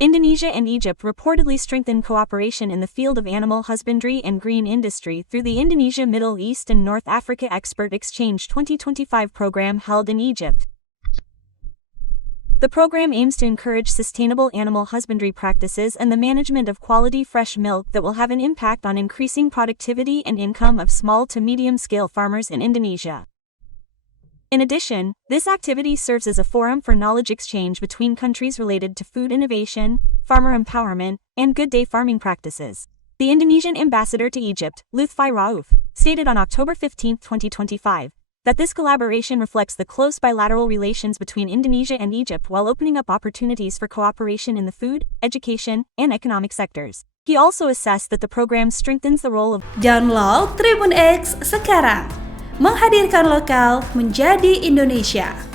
Indonesia and Egypt reportedly strengthened cooperation in the field of animal husbandry and green industry through the Indonesia Middle East and North Africa Expert Exchange 2025 program held in Egypt. The program aims to encourage sustainable animal husbandry practices and the management of quality fresh milk that will have an impact on increasing productivity and income of small to medium-scale farmers in Indonesia. In addition, this activity serves as a forum for knowledge exchange between countries related to food innovation, farmer empowerment, and good day farming practices. The Indonesian ambassador to Egypt, Lutfi Rauf, stated on October 15, 2025, that this collaboration reflects the close bilateral relations between Indonesia and Egypt while opening up opportunities for cooperation in the food, education, and economic sectors. He also assessed that the program strengthens the role of Download Tribun X sekarang, menghadirkan lokal menjadi Indonesia.